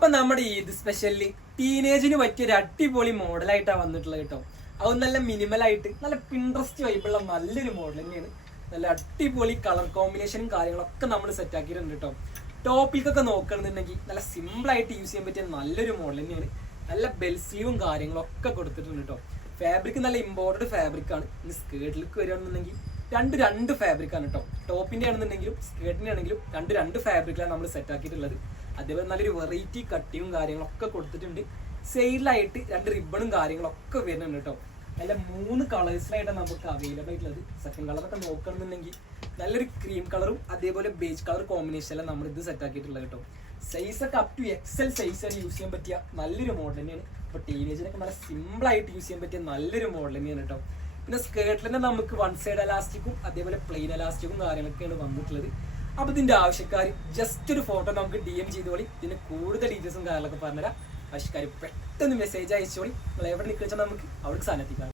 അപ്പൊ നമ്മുടെ ഈദ് സ്പെഷ്യലി ടീനേജിന് പറ്റിയ ഒരു അടിപൊളി മോഡലായിട്ടാണ് വന്നിട്ടുള്ളത് കേട്ടോ. അത് നല്ല മിനിമൽ ആയിട്ട് നല്ല പിൻട്രസ്റ്റ് വൈബുള്ള നല്ലൊരു മോഡൽ തന്നെയാണ്. നല്ല അടിപൊളി കളർ കോമ്പിനേഷനും കാര്യങ്ങളൊക്കെ നമ്മൾ സെറ്റ് ആക്കിയിട്ടുണ്ട് കേട്ടോ. ടോപ്പിക്കൊക്കെ നോക്കണമെന്നുണ്ടെങ്കിൽ നല്ല സിമ്പിൾ ആയിട്ട് യൂസ് ചെയ്യാൻ പറ്റിയ നല്ലൊരു മോഡൽ തന്നെയാണ്. നല്ല ബെൽ സ്ലീവും കാര്യങ്ങളൊക്കെ കൊടുത്തിട്ടുണ്ട് കേട്ടോ. ഫാബ്രിക് നല്ല ഇമ്പോർട്ടഡ് ഫാബ്രിക് ആണ്. ഇനി സ്കേർട്ടിലേക്ക് വരികയാണെന്നുണ്ടെങ്കിൽ രണ്ട് ഫാബ്രിക് ആണ് കേട്ടോ. ടോപ്പിന്റെ ആണെന്നുണ്ടെങ്കിലും സ്കേർട്ടിന്റെ ആണെങ്കിലും രണ്ട് ഫാബ്രിക്കിലാണ് നമ്മൾ സെറ്റ് ആക്കിയിട്ടുള്ളത്. അതേപോലെ നല്ലൊരു വെറൈറ്റി കട്ടിയും കാര്യങ്ങളൊക്കെ കൊടുത്തിട്ടുണ്ട്. സെയിലായിട്ട് രണ്ട് റിബണും കാര്യങ്ങളൊക്കെ വരുന്നുണ്ട് കേട്ടോ. നല്ല 3 കളേഴ്സിലായിട്ടാണ് നമുക്ക് അവൈലബിൾ ആയിട്ടുള്ളത്. സെക്കൻഡ് കളറൊക്കെ നോക്കണമെന്നുണ്ടെങ്കിൽ നല്ലൊരു ക്രീം കളറും അതേപോലെ ബേജ് കളർ കോമ്പിനേഷനിലാണ് നമ്മൾ ഇത് സെറ്റ് ആക്കിയിട്ടുള്ളത് കേട്ടോ. സൈസൊക്കെ അപ് ടു എക്സൽ സൈസാണ് യൂസ് ചെയ്യാൻ പറ്റിയ നല്ലൊരു മോഡൽ തന്നെയാണ്. ഇപ്പോൾ ടീനേജിനൊക്കെ നല്ല സിമ്പിൾ ആയിട്ട് യൂസ് ചെയ്യാൻ പറ്റിയ നല്ലൊരു മോഡൽ തന്നെയാണ് കേട്ടോ. പിന്നെ സ്കേർട്ടിൽ തന്നെ നമുക്ക് 1 സൈഡ് എലാസ്റ്റിക്കും അതേപോലെ പ്ലെയിൻ എലാസ്റ്റിക്കും കാര്യങ്ങളൊക്കെയാണ് വന്നിട്ടുള്ളത്. അപ്പോൾ ഇതിന്റെ ആവശ്യക്കാർ ജസ്റ്റ് ഒരു ഫോട്ടോ നമുക്ക് DM ചെയ്തോളി. ഇതിന് കൂടുതൽ ഡീറ്റെയിൽസും കാര്യങ്ങളൊക്കെ പറഞ്ഞുതരാം. ആവശ്യക്കാർ പെട്ടെന്ന് മെസ്സേജ് അയച്ചോളി. നിങ്ങൾ എവിടെ നിൽക്കുക വെച്ചാൽ നമുക്ക് അവിടെ സാധനം എത്തിക്കാം.